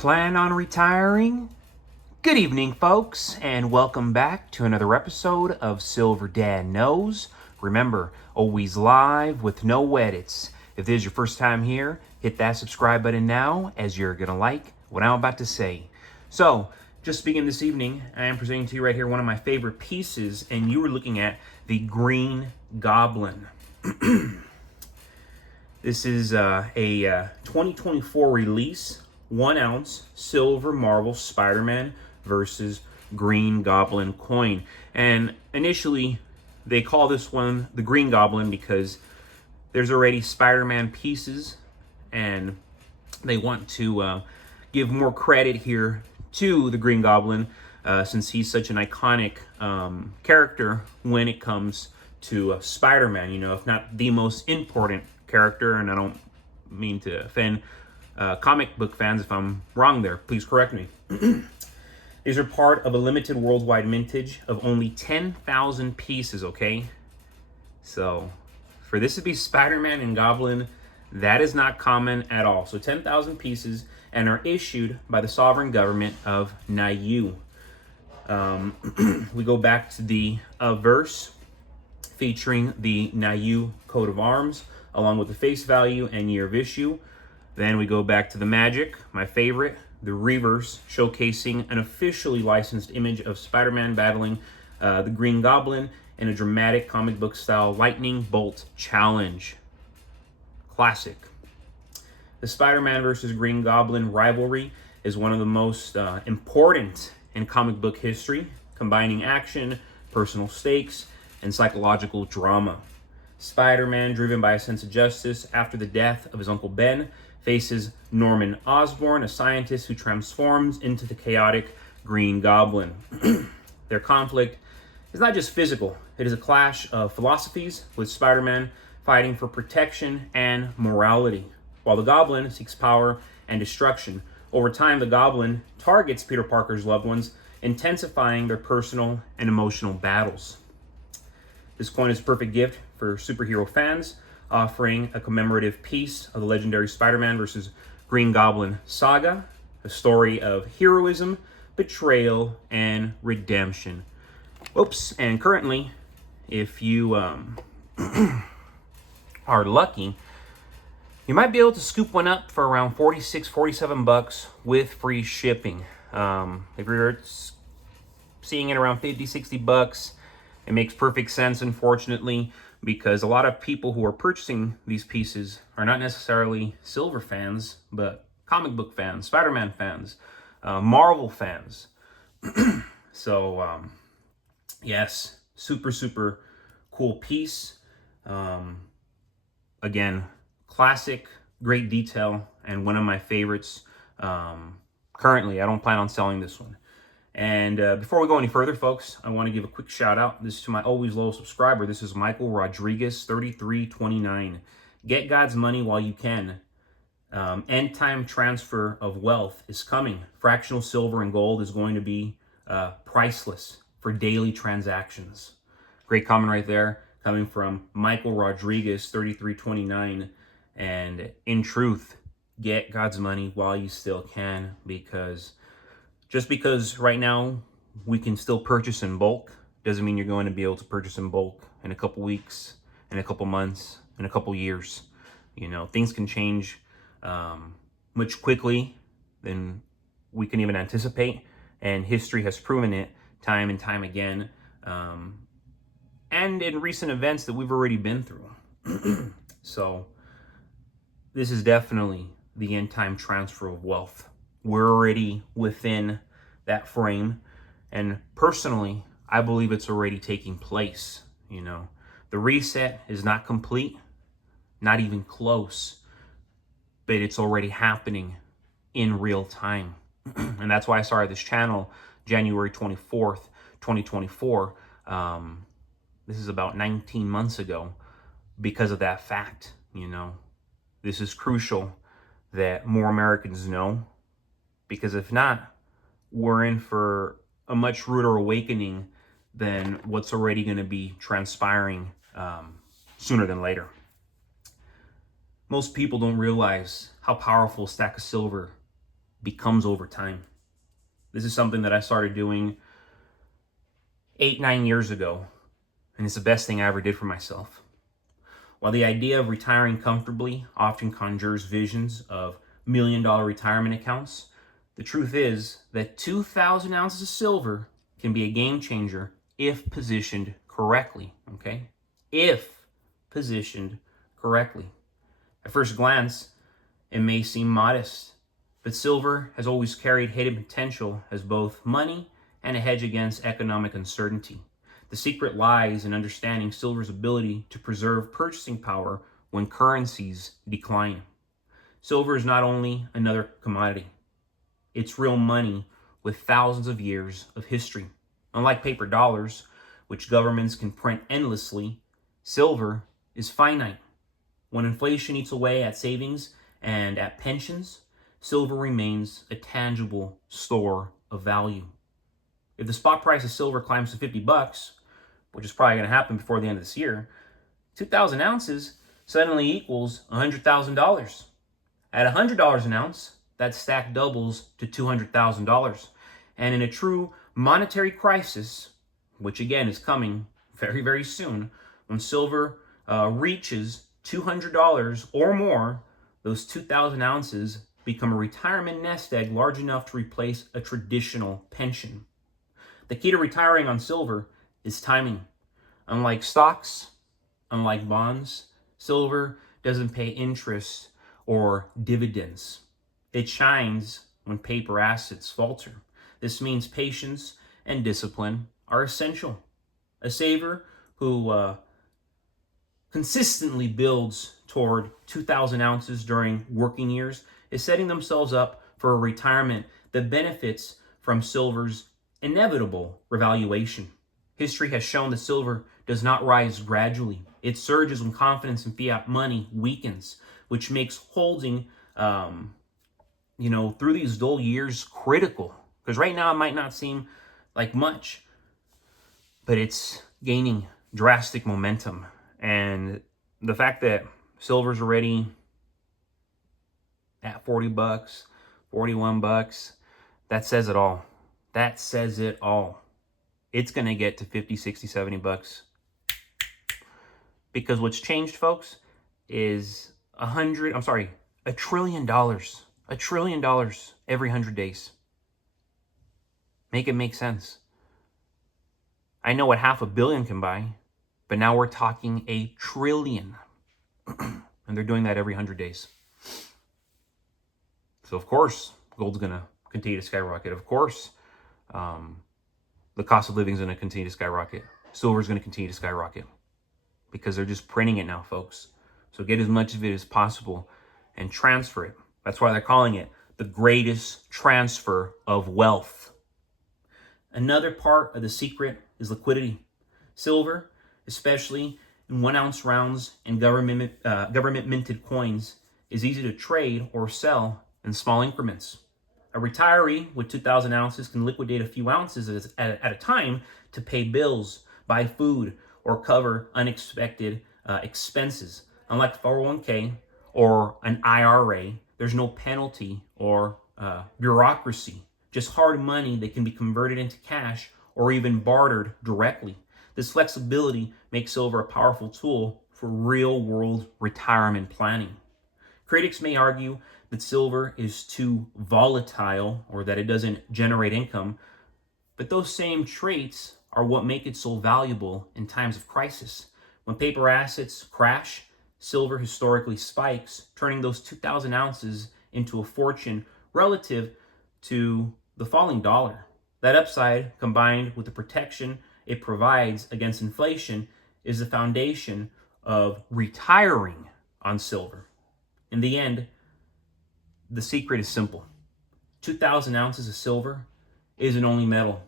Plan on retiring? Good evening, folks, and welcome back to another episode of Silver Dad Knows. Remember, always live with no edits. If this is your first time here, hit that subscribe button now, as you're going to like what I'm about to say. So, just speaking this evening, I am presenting to you right here one of my favorite pieces, and you were looking at the Green Goblin. This is a 2024 release, 1 ounce silver marble Spider-Man versus Green Goblin coin. And initially, they call this one the Green Goblin because there's already Spider-Man pieces, and they want to give more credit here to the Green Goblin since he's such an iconic character when it comes to Spider-Man, you know, if not the most important character. And I don't mean to offend comic book fans if I'm wrong there. Please correct me. These are part of a limited worldwide mintage of only 10,000 pieces, okay? So, for this to be Spider-Man and Goblin, that is not common at all. So 10,000 pieces, and are issued by the sovereign government of Niue. We go back to the verse featuring the Niue coat of arms, along with the face value and year of issue. Then we go back to the magic, my favorite, the reverse, showcasing an officially licensed image of Spider-Man battling the Green Goblin in a dramatic comic book style lightning bolt challenge. Classic. The Spider-Man versus Green Goblin rivalry is one of the most important in comic book history, combining action, personal stakes, and psychological drama. Spider-Man, driven by a sense of justice after the death of his Uncle Ben, faces Norman Osborn, a scientist who transforms into the chaotic Green Goblin. Their conflict is not just physical, it is a clash of philosophies, with Spider-Man fighting for protection and morality, while the Goblin seeks power and destruction. Over time, the Goblin targets Peter Parker's loved ones, intensifying their personal and emotional battles. This coin is a perfect gift for superhero fans, offering a commemorative piece of the legendary Spider-Man versus Green Goblin saga, a story of heroism, betrayal, and redemption. Oops, and currently, if you are lucky, you might be able to scoop one up for around 46, 47 bucks with free shipping. If you're seeing it around 50, 60 bucks, it makes perfect sense, unfortunately, because a lot of people who are purchasing these pieces are not necessarily Silver fans, but comic book fans, Spider-Man fans, Marvel fans. So, yes, super, super cool piece. Again, classic, great detail, and one of my favorites. Currently, I don't plan on selling this one. And before we go any further, folks, I want to give a quick shout out. This is to my always loyal subscriber. This is Michael Rodriguez, 3329. Get God's money while you can. End time transfer of wealth is coming. Fractional silver and gold is going to be priceless for daily transactions. Great comment right there, coming from Michael Rodriguez, 3329. And in truth, get God's money while you still can, because just because right now we can still purchase in bulk doesn't mean you're going to be able to purchase in bulk in a couple weeks, in a couple months, in a couple years. You know, things can change much quickly than we can even anticipate, and history has proven it time and time again, and in recent events that we've already been through. So this is definitely the end time transfer of wealth. We're already within that frame, and personally, I believe it's already taking place. You know, the reset is not complete, not even close, but it's already happening in real time. And that's why I started this channel January 24th, 2024. This is about 19 months ago, because of that fact. You know, this is crucial that more Americans know, because if not, we're in for a much ruder awakening than what's already going to be transpiring sooner than later. Most people don't realize how powerful a stack of silver becomes over time. This is something that I started doing 8-9 years ago, and it's the best thing I ever did for myself. While the idea of retiring comfortably often conjures visions of million-dollar retirement accounts, the truth is that 2,000 ounces of silver can be a game changer if positioned correctly, okay? If positioned correctly. At first glance, it may seem modest, but silver has always carried hidden potential as both money and a hedge against economic uncertainty. The secret lies in understanding silver's ability to preserve purchasing power when currencies decline. Silver is not only another commodity, it's real money with thousands of years of history. Unlike paper dollars, which governments can print endlessly, silver is finite. When inflation eats away at savings and at pensions, silver remains a tangible store of value. If the spot price of silver climbs to $50, which is probably going to happen before the end of this year, 2,000 ounces suddenly equals $100,000. At $100 an ounce, that stack doubles to $200,000. And in a true monetary crisis, which again is coming very, very soon, when silver reaches $200 or more, those 2,000 ounces become a retirement nest egg large enough to replace a traditional pension. The key to retiring on silver is timing. Unlike stocks, unlike bonds, silver doesn't pay interest or dividends. It shines when paper assets falter. This means patience and discipline are essential. A saver who consistently builds toward 2,000 ounces during working years is setting themselves up for a retirement that benefits from silver's inevitable revaluation. History has shown that silver does not rise gradually. It surges when confidence in fiat money weakens, which makes holding, through these dull years critical. Because right now it might not seem like much, but it's gaining drastic momentum. And the fact that silver's already at $40, $41, that says it all. That says it all. It's going to get to 50, 60, 70 bucks. Because what's changed, folks, is $1 trillion. $1 trillion every 100 days. Make it make sense. I know what $500 million can buy, but now we're talking $1 trillion. And they're doing that every 100 days. So, of course, gold's going to continue to skyrocket. Of course, the cost of living is going to continue to skyrocket. Silver is going to continue to skyrocket because they're just printing it now, folks. So get as much of it as possible and transfer it. That's why they're calling it the greatest transfer of wealth. Another part of the secret is liquidity. Silver, especially in 1 ounce rounds and government minted coins, is easy to trade or sell in small increments. A retiree with 2,000 ounces can liquidate a few ounces at a time to pay bills, buy food, or cover unexpected expenses. Unlike 401k or an IRA, there's no penalty or bureaucracy, just hard money that can be converted into cash or even bartered directly. This flexibility makes silver a powerful tool for real-world retirement planning. Critics may argue that silver is too volatile or that it doesn't generate income, but those same traits are what make it so valuable in times of crisis. When paper assets crash, silver historically spikes, turning those 2,000 ounces into a fortune relative to the falling dollar. That upside, combined with the protection it provides against inflation, is the foundation of retiring on silver. In the end, the secret is simple. 2,000 ounces of silver isn't only metal,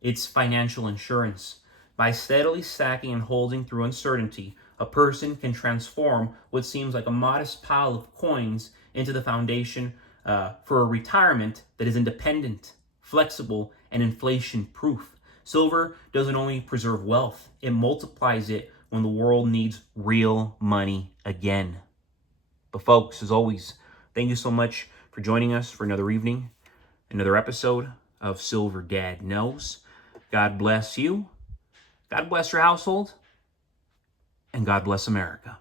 it's financial insurance. By steadily stacking and holding through uncertainty, a person can transform what seems like a modest pile of coins into the foundation for a retirement that is independent, flexible, and inflation-proof. Silver doesn't only preserve wealth, it multiplies it when the world needs real money again. But folks, as always, thank you so much for joining us for another evening. another episode of Silver Dad Knows. God bless you. God bless your household. And God bless America.